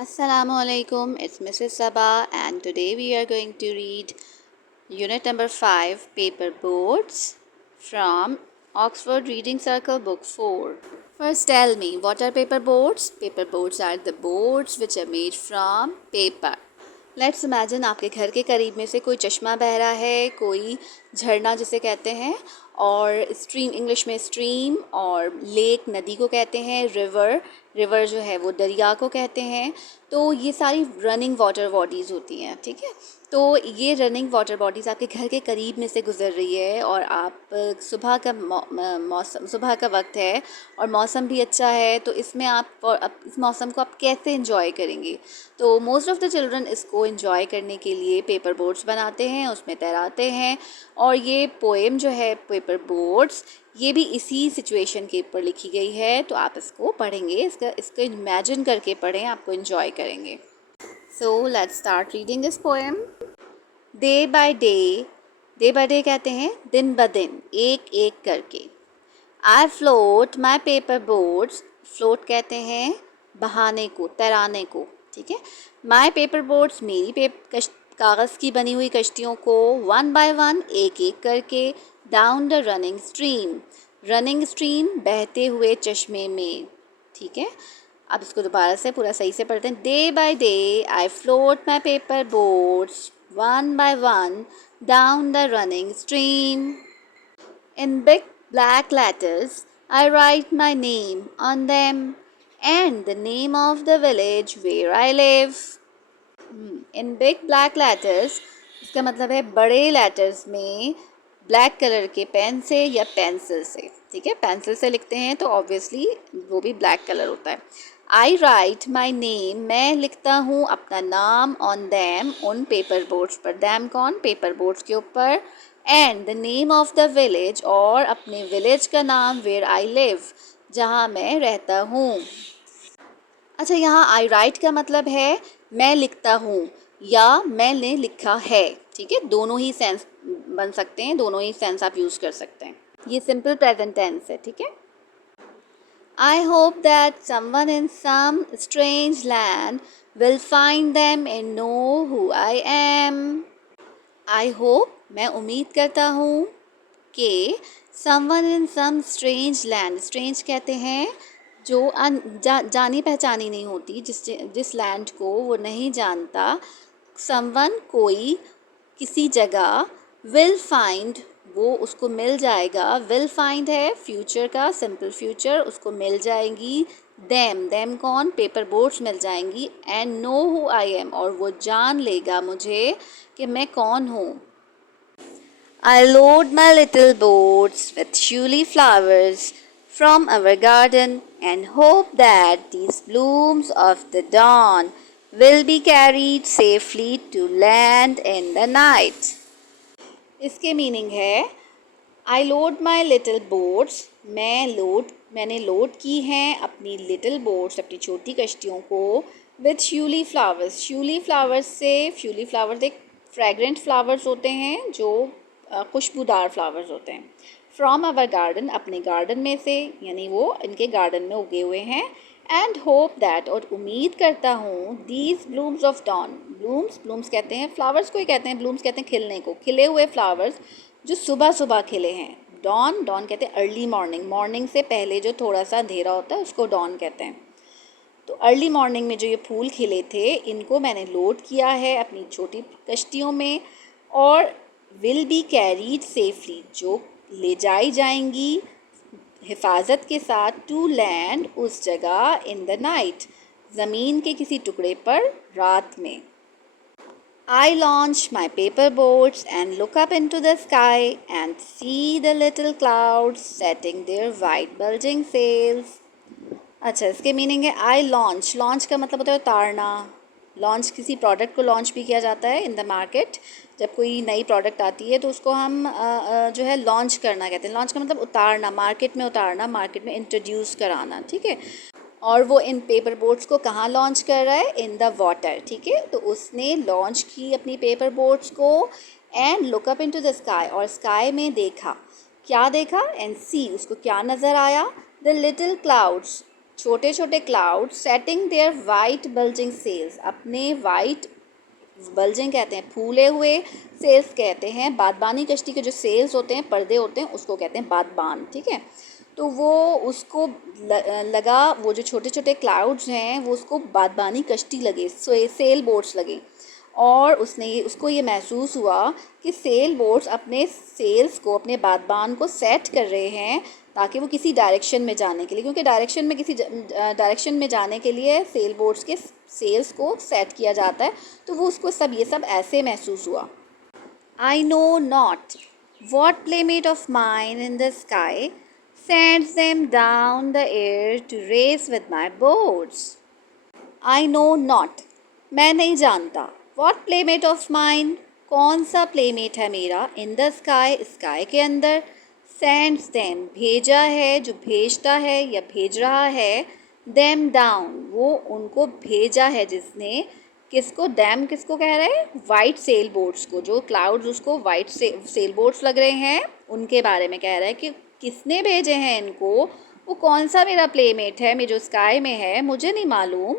Assalamu alaikum, it's Mrs. Sabah and today we are going to read unit number 5 paper boards from Oxford Reading Circle book 4. First tell me, what are paper boards? Paper boards are the boards which are made from paper. Let's imagine आपके घर के करीब में से कोई चश्मा बह रहा है, कोई झरना जिसे कहते हैं, और स्ट्रीम इंग्लिश में स्ट्रीम, और लेक नदी को कहते हैं, रिवर जो है वो दरिया को कहते हैं। तो ये सारी रनिंग वाटर बॉडीज़ होती हैं, ठीक है। तो ये रनिंग वाटर बॉडीज़ आपके घर के करीब में से गुज़र रही है और आप सुबह का वक्त है और मौसम भी अच्छा है, तो इसमें इस मौसम को आप कैसे इंजॉय करेंगे? तो मोस्ट ऑफ़ द चिल्ड्रन इसको इंजॉय करने के लिए पेपर बोट्स बनाते हैं, उसमें तैराते हैं। और ये पोएम जो है पेपर बोट्स, ये भी इसी सिचुएशन के ऊपर लिखी गई है, तो आप इसको पढ़ेंगे, इसको इमेजिन करके पढ़ें, आपको इंजॉय करेंगे। So let's start reading this poem. Day by day कहते हैं दिन ब दिन, एक एक करके। I float my paper boats, float कहते हैं बहाने को, तैराने को, ठीक है। माई पेपर बोट्स, मेरी कागज़ की बनी हुई कश्तियों को, वन बाय वन, एक एक करके, डाउन द रनिंग स्ट्रीम, बहते हुए चश्मे में, ठीक है। अब इसको दोबारा से पूरा सही से पढ़ते हैं। Day by day I float my paper boats, one by one, down the running stream. In big black letters, I write my name on them and the name of the village where I live. In big black letters, इसका मतलब है बड़े letters में, black colour के pen से या pencil से, ठीक है। पेंसिल से लिखते हैं तो ऑब्वियसली वो भी ब्लैक कलर होता है। आई राइट माई नेम, मैं लिखता हूँ अपना नाम, ऑन दैम, उन पेपर बोर्ड्स पर। दैम कौन? पेपर बोर्ड्स के ऊपर। And the name of the village, और अपने विलेज का नाम, वेयर आई लिव, जहाँ मैं रहता हूँ। अच्छा, यहाँ आई राइट का मतलब है मैं लिखता हूँ या मैंने लिखा है, ठीक है। दोनों ही सेंस बन सकते हैं, दोनों ही सेंस आप यूज़ कर सकते हैं। ये सिंपल प्रेजेंट टेंस है, ठीक है। I hope that someone in some strange land will find them and know who I am. I hope, मैं उम्मीद करता हूँ कि someone in some strange land, strange कहते हैं जो जानी पहचानी नहीं होती, जिस लैंड को वो नहीं जानता। someone कोई, किसी जगह, will find वो उसको मिल जाएगा। विल फाइंड है फ्यूचर का, सिंपल फ्यूचर, उसको मिल जाएंगी। देम कौन? पेपर बोट्स मिल जाएंगी। And know who I am, और वो जान लेगा मुझे कि मैं कौन हूँ। I load my little boats with showy flowers from our garden and hope that these blooms of the dawn will be carried safely to land in the night. इसके मीनिंग है आई लोड माई लिटिल बोट्स, मैंने load की हैं अपनी little boats, अपनी छोटी कश्तियों को, with shiuli flowers, shiuli flowers से, फ्यूली फ्लावर्स एक फ्रेगरेंट फ्लावर्स होते हैं जो खुशबूदार फ्लावर्स होते हैं। फ्रॉम आवर गार्डन, अपने गार्डन में से, यानी वो इनके गार्डन में उगे हुए हैं। एंड होप दैट, और उम्मीद करता हूँ, these blooms of dawn, blooms कहते हैं फ्लावर्स को ही कहते हैं, ब्लूम्स कहते हैं खिलने को, खिले हुए फ्लावर्स जो सुबह सुबह खिले हैं। डॉन कहते हैं अर्ली मॉर्निंग, मॉर्निंग से पहले जो थोड़ा सा अंधेरा होता है उसको डॉन कहते हैं। तो अर्ली मॉर्निंग में जो ये फूल खिले थे, इनको मैंने लोड किया है अपनी छोटी कश्तियों में, और विल बी कैरीड सेफली, जो ले जाई जाएंगी हिफाजत के साथ, टू लैंड, उस जगह, इन द नाइट, ज़मीन के किसी टुकड़े पर, रात में। I launch my paper boats and look up into the sky and see the little clouds setting their white bulging sails. अच्छा, इसके मीनिंग है आई लॉन्च का मतलब होता है उतारना। लॉन्च, किसी प्रोडक्ट को लॉन्च भी किया जाता है इन द मार्केट। जब कोई नई प्रोडक्ट आती है तो उसको हम जो है लॉन्च करना कहते हैं। लॉन्च का मतलब उतारना, मार्केट में उतारना, मार्केट में इंट्रोड्यूस कराना, ठीक है। और वो इन पेपर बोट्स को कहाँ लॉन्च कर रहा है? इन द वाटर, ठीक है। तो उसने लॉन्च की अपनी पेपर बोट्स को, and look up into the sky, और स्काई में देखा, क्या देखा? एंड सी, उसको क्या नज़र आया? द लिटिल क्लाउड्स, छोटे छोटे cloud setting there white bulging sails, अपने वाइट, बल्जिंग कहते हैं फूले हुए, सेल्स कहते हैं बादबानी कश्ती के जो सेल्स होते हैं, पर्दे होते हैं, उसको कहते हैं बादबान, ठीक है। तो वो उसको लगा, वो जो छोटे छोटे क्लाउड्स हैं वो उसको बादबानी कश्ती लगे, सेल बोट्स लगे, और उसको ये महसूस हुआ कि सेल बोट्स अपने सेल्स को, अपने बादबान को सेट कर रहे हैं ताकि वो किसी डायरेक्शन में जाने के लिए, क्योंकि किसी डायरेक्शन में जाने के लिए सेल बोट्स के सेल्स को सेट किया जाता है, तो वो उसको ये सब ऐसे महसूस हुआ। I know not what playmate of mine in the sky sends them down the air to race with my boats. I know not, मैं नहीं जानता, what playmate of mine, कौन सा playmate है मेरा, in the sky, sky के अंदर, sends them, भेजा है, जो भेजता है या भेज रहा है, them down, वो उनको भेजा है जिसने, किसको, डैम किसको कह रहे हैं, वाइट सेल बोट्स को, जो क्लाउड्स उसको वाइट सेल बोट्स लग रहे हैं उनके बारे में कह रहा है कि किसने भेजे हैं इनको, वो कौन सा मेरा प्लेमेट है, मेरे जो स्काई में है मुझे नहीं मालूम,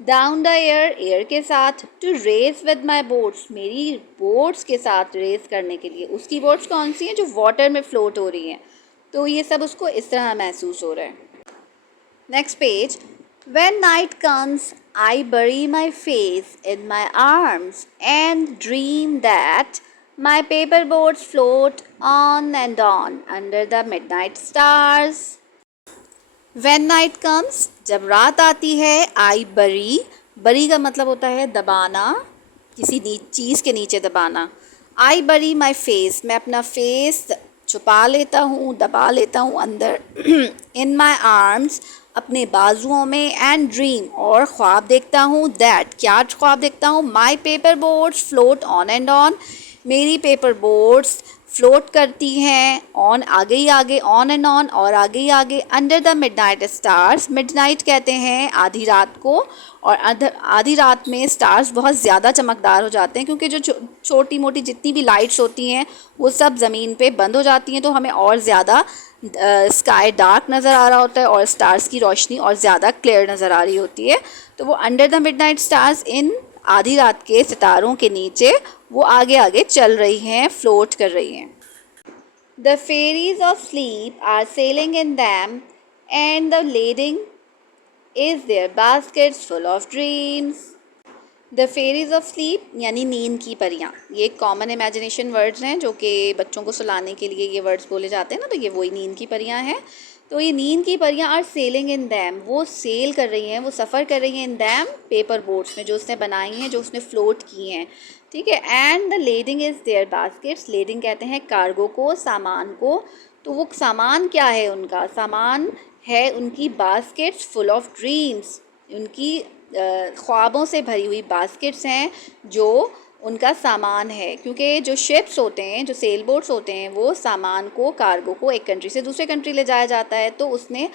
डाउन द एयर, एयर के साथ, to race with my boats, मेरी बोट्स के साथ रेस करने के लिए, उसकी बोट्स कौन सी हैं, जो वाटर में फ्लोट हो रही हैं, तो ये सब उसको इस तरह महसूस हो रहा है। Next page, when night comes I bury my face in my arms and dream that my paper boats float on and on under the midnight stars. When night comes, जब रात आती है, I bury का मतलब होता है दबाना, किसी चीज़ के नीचे दबाना। I bury my face, मैं अपना फेस छुपा लेता हूँ, दबा लेता हूँ अंदर, in my arms, अपने बाजुओं में, एंड ड्रीम, और ख्वाब देखता हूँ, दैट, क्या ख्वाब देखता हूँ, माई paper boats float on and on, मेरी पेपर बोट्स फ्लोट करती हैं, ऑन आगे ही आगे, ऑन एंड ऑन, और आगे ही आगे, under the midnight stars, midnight कहते हैं आधी रात को, और आधी रात में स्टार्स बहुत ज़्यादा चमकदार हो जाते हैं, क्योंकि जो छोटी मोटी जितनी भी लाइट्स होती हैं वो सब ज़मीन पे बंद हो जाती हैं, तो हमें और ज़्यादा स्काई डार्क नज़र आ रहा होता है और स्टार्स की रोशनी और ज़्यादा क्लियर नज़र आ रही होती है। तो वो अंडर द मिडनाइट स्टार्स, इन आधी रात के सितारों के नीचे वो आगे आगे चल रही हैं, फ्लोट कर रही हैं। The fairies of sleep are sailing in them and the lading is their baskets full of dreams. The fairies of sleep यानी नींद की परियाँ, ये कॉमन इमेजिनेशन वर्ड्स हैं जो कि बच्चों को सुलाने के लिए ये वर्ड्स बोले जाते हैं ना, तो ये वही नींद की परियाँ हैं। तो ये नींद की परियाँ आर सेलिंग इन दैम, वो सेल कर रही हैं, वो सफ़र कर रही हैं इन दैम पेपर बोट्स में, जो उसने बनाई हैं, जो उसने फ्लोट की हैं, ठीक है। And the lading is their baskets, lading कहते हैं कार्गो को, सामान को, तो वो सामान क्या है, उनका सामान है उनकी बास्केट्स फुल ऑफ ड्रीम्स, उनकी ख्वाबों से भरी हुई बास्केट्स हैं जो उनका सामान है, क्योंकि जो शिप्स होते हैं, जो सेल बोट्स होते हैं, वो सामान को, कार्गो को एक कंट्री से दूसरे कंट्री ले जाया जाता है, तो उसने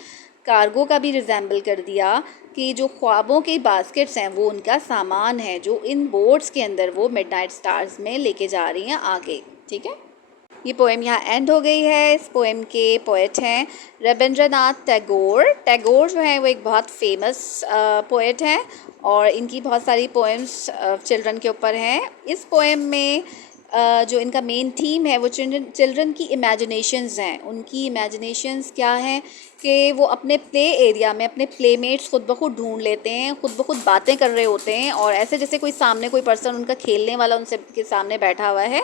कार्गो का भी रिजेंबल कर दिया कि जो ख्वाबों की बास्केट्स हैं वो उनका सामान है, जो इन बोट्स के अंदर वो मिडनाइट स्टार्स में लेके जा रही हैं आगे, ठीक है। ये पोएम यहाँ एंड हो गई है। इस पोएम के पोएट हैं रविंद्रनाथ टैगोर। टैगोर जो है वो एक बहुत फेमस पोएट हैं और इनकी बहुत सारी पोएम्स चिल्ड्रन के ऊपर हैं। इस पोएम में जो इनका मेन थीम है वो चिल्ड्रन की इमेजिनेशंस हैं। उनकी इमेजिनेशंस क्या हैं कि वो अपने प्ले एरिया में अपने प्लेमेट्स खुद ब खुद ढूंढ लेते हैं, खुद ब खुद बातें कर रहे होते हैं और ऐसे जैसे कोई सामने कोई पर्सन उनका खेलने वाला उनसे के सामने बैठा हुआ है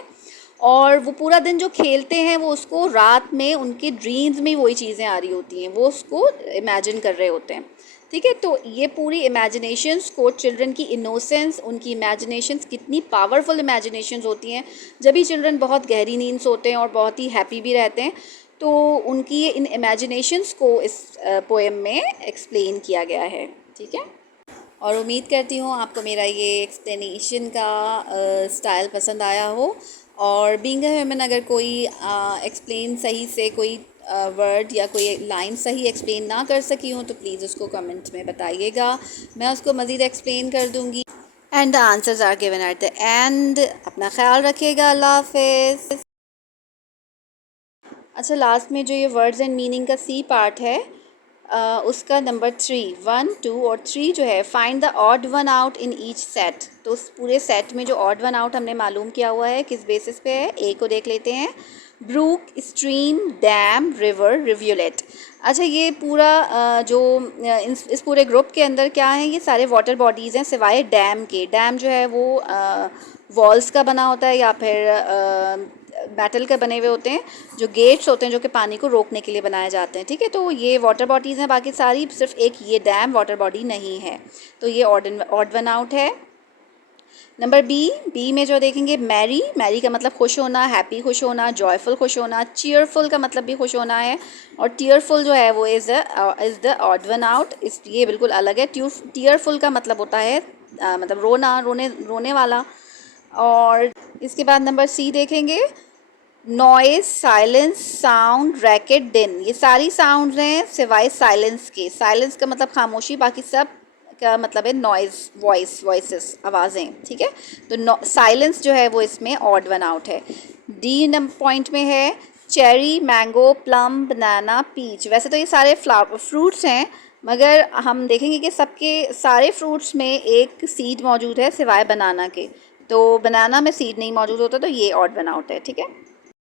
और वो पूरा दिन जो खेलते हैं वो उसको रात में उनके ड्रीम्स में वही चीज़ें आ रही होती हैं, वो उसको इमेजिन कर रहे होते हैं, ठीक है। तो ये पूरी इमेजिनेशंस को, चिल्ड्रन की इनोसेंस, उनकी इमेजिनेशंस कितनी पावरफुल इमेजिनेशंस होती हैं। जब भी चिल्ड्रन बहुत गहरी नींद सोते हैं और बहुत ही हैप्पी भी रहते हैं, तो उनकी इन इमेजिनेशंस को इस पोएम में एक्सप्लेन किया गया है, ठीक है। और उम्मीद करती हूँ आपको मेरा ये एक्सप्लेनेशन का स्टाइल पसंद आया हो और बीइंग अ ह्यूमन अगर कोई एक्सप्लेन सही से कोई वर्ड या कोई लाइन सही एक्सप्लेन ना कर सकी हूँ तो प्लीज़ उसको कमेंट में बताइएगा, मैं उसको मज़ीद एक्सप्लेन कर दूँगी। And the answers are given at the end. अपना ख्याल रखिएगा, अल्लाह हाफिज़। अच्छा, लास्ट में जो ये वर्ड्स एंड मीनिंग का सी पार्ट है उसका नंबर 3, 1, 2 और 3 जो है, find the odd one out in each set. तो उस पूरे सेट में जो ऑड वन आउट हमने मालूम किया हुआ है किस बेसिस पे है, ए को देख लेते हैं। Brook, stream, dam, river, rivulet. अच्छा, ये पूरा जो इस पूरे ग्रुप के अंदर क्या है, ये सारे वाटर बॉडीज़ हैं सिवाय डैम के। डैम जो है वो वॉल्स का बना होता है या फिर मेटल के बने हुए होते हैं, जो गेट्स होते हैं जो कि पानी को रोकने के लिए बनाए जाते हैं। ठीक है, तो ये वाटर बॉडीज़ हैं, बाकी सारी सिर्फ एक ये डैम वाटर बॉडी नहीं है। तो ये ऑड वन आउट है। नंबर बी में जो देखेंगे, मैरी, मैरी का मतलब खुश होना, हैप्पी खुश होना, जॉयफुल खुश होना, चीयरफुल का मतलब भी खुश होना है, और टीयरफुल जो है वो is the odd one out. इस ये बिल्कुल अलग है। टीयरफुल का मतलब होता है मतलब रोना, रोने वाला। और इसके बाद नंबर सी देखेंगे, नॉइस, साइलेंस, साउंड, रैकेट, दिन। ये सारी साउंड्स हैं सिवाय साइलेंस के। साइलेंस का मतलब खामोशी, बाकी सब का मतलब है नॉइज़, वॉइसेस, आवाज़ें। ठीक है, तो साइलेंस जो है वो इसमें ऑड वन आउट है। डी नंबर पॉइंट में है, चेरी, मैंगो, प्लम, बनाना, पीच। वैसे तो ये सारे फ्रूट्स हैं, मगर हम देखेंगे कि सबके सारे फ्रूट्स में एक सीड मौजूद है सिवाय बनाना के। तो बनाना में सीड नहीं मौजूद होता, तो ये ऑड वन आउट है। ठीक है।